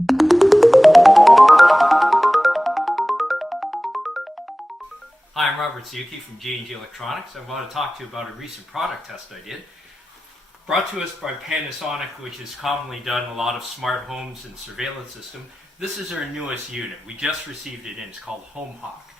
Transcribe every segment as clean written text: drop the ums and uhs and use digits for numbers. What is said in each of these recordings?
Hi, I'm Robert Tsuyuki from G&G Electronics. I want to talk to you about a recent product test I did. Brought to us by Panasonic, which has commonly done a lot of smart homes and surveillance system. This is our newest unit. We just received it in. It's called Home Hawk.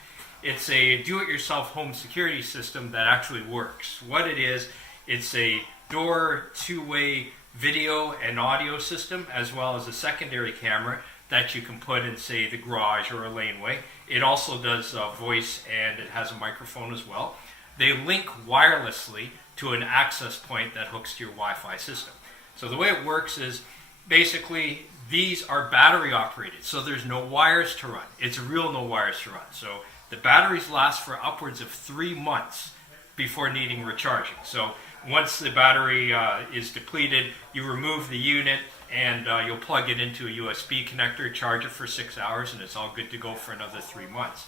It's a do-it-yourself home security system that actually works. What it is, it's a door two-way video and audio system, as well as a secondary camera that you can put in, say, the garage or a laneway. It also does voice, and it has a microphone as well. They link wirelessly to an access point that hooks to your Wi-Fi system. So the way it works is basically these are battery operated, so there's no wires to run. It's real no wires to run. So the batteries last for upwards of 3 months before needing recharging. So once the battery is depleted, you remove the unit and you'll plug it into a USB connector, charge it for 6 hours, and it's all good to go for another 3 months.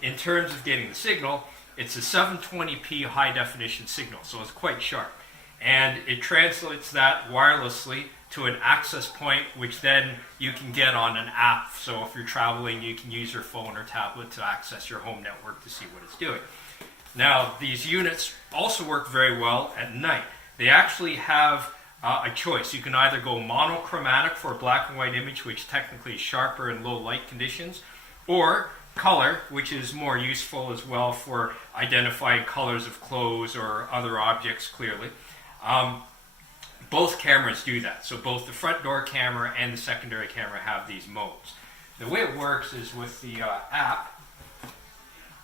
In terms of getting the signal, it's a 720p high definition signal, so it's quite sharp. And it translates that wirelessly to an access point, which then you can get on an app. So if you're traveling, you can use your phone or tablet to access your home network to see what it's doing. Now, these units also work very well at night. They actually have a choice. You can either go monochromatic for a black and white image, which technically is sharper in low light conditions, or color, which is more useful as well for identifying colors of clothes or other objects clearly. Both cameras do that. So both the front door camera and the secondary camera have these modes. The way it works is with the app,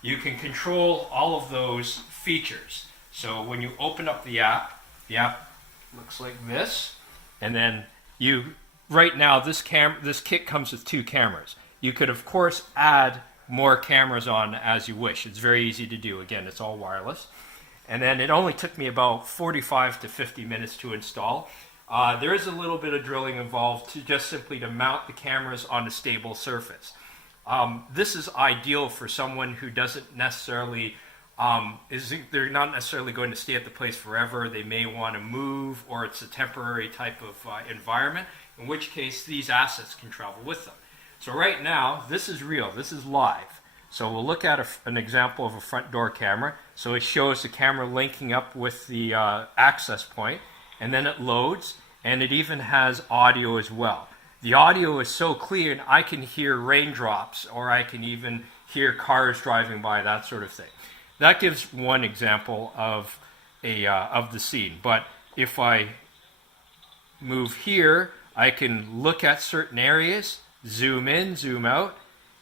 you can control all of those features. So when you open up the app looks like this, and then right now this kit comes with 2 cameras. You could of course add more cameras on as you wish. It's very easy to do. Again, it's all wireless. And then it only took me about 45 to 50 minutes to install. There is a little bit of drilling involved simply to mount the cameras on a stable surface. This is ideal for someone who doesn't necessarily they're not necessarily going to stay at the place forever. They may want to move, or it's a temporary type of environment, in which case these assets can travel with them. So right now, this is real. This is live. So we'll look at an example of a front door camera. So it shows the camera linking up with the access point, and then it loads, and it even has audio as well. The audio is so clear, and I can hear raindrops, or I can even hear cars driving by, that sort of thing. That gives one example of the scene. But if I move here, I can look at certain areas, zoom in, zoom out,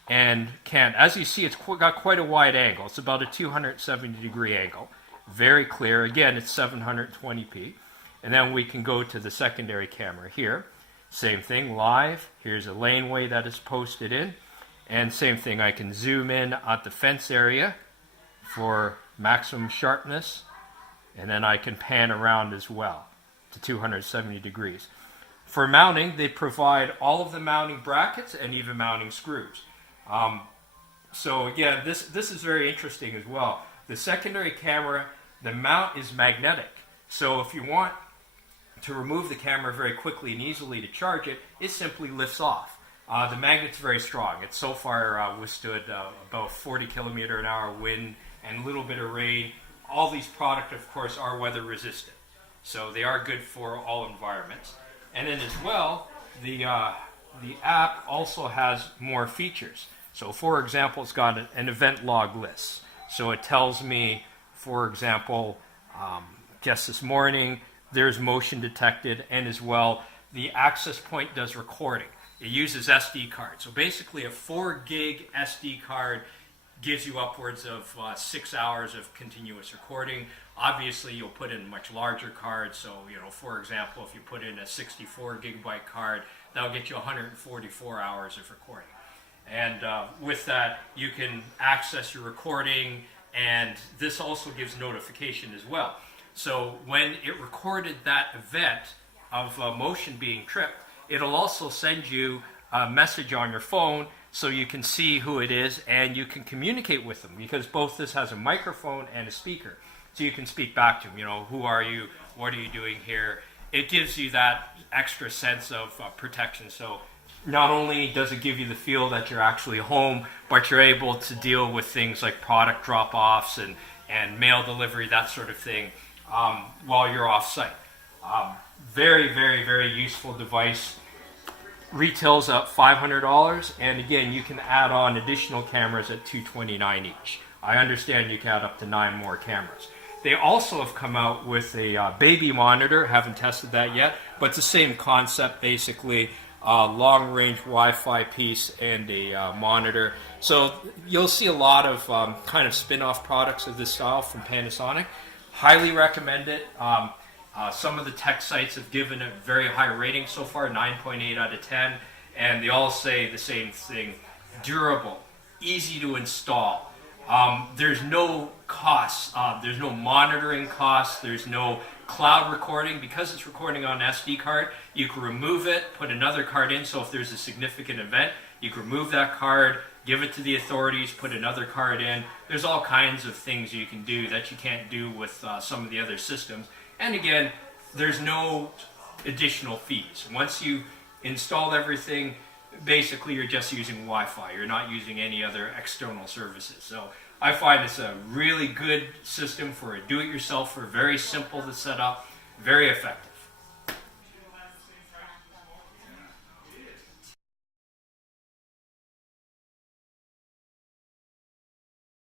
and as you see, it's got quite a wide angle. It's about a 270-degree angle. Very clear. Again, it's 720p. And then we can go to the secondary camera here. Same thing, live. Here's a laneway that is posted in. And same thing, I can zoom in at the fence area for maximum sharpness. And then I can pan around as well to 270 degrees. For mounting, they provide all of the mounting brackets and even mounting screws. So again, this is very interesting as well. The secondary camera, the mount is magnetic. So if you want to remove the camera very quickly and easily to charge it, it simply lifts off. The magnet's very strong. It's so far withstood about 40 kilometer an hour wind and a little bit of rain. All these products, of course, are weather resistant. So they are good for all environments. And then as well, the app also has more features. So for example, it's got an event log list. So it tells me, for example, just this morning, there's motion detected, and as well, the access point does recording. It uses SD cards. So basically a 4 gig SD card gives you upwards of 6 hours of continuous recording. Obviously, you'll put in much larger cards. So, for example, if you put in a 64 gigabyte card, that'll get you 144 hours of recording. And with that, you can access your recording, and this also gives notification as well. So when it recorded that event of motion being tripped, it'll also send you a message on your phone so you can see who it is and you can communicate with them, because both this has a microphone and a speaker. So you can speak back to them, who are you, what are you doing here? It gives you that extra sense of protection. So not only does it give you the feel that you're actually home, but you're able to deal with things like product drop-offs and mail delivery, that sort of thing, while you're off-site. Very, very, very useful device. Retails at $500, and again, you can add on additional cameras at $229 each. I understand you can add up to 9 more cameras. They also have come out with a baby monitor. Haven't tested that yet, but it's the same concept basically. Long-range Wi-Fi piece and a monitor. So you'll see a lot of kind of spin-off products of this style from Panasonic. Highly recommend it. Some of the tech sites have given it very high rating so far, 9.8 out of 10, and they all say the same thing: durable, easy to install. There's no costs, there's no monitoring costs, there's no cloud recording. Because it's recording on an SD card, you can remove it, put another card in, so if there's a significant event, you can remove that card, give it to the authorities, put another card in. There's all kinds of things you can do that you can't do with some of the other systems. And again, there's no additional fees. Once you installed everything, basically you're just using Wi-Fi. You're not using any other external services. So I find it's a really good system for a do-it-yourselfer, very simple to set up, very effective.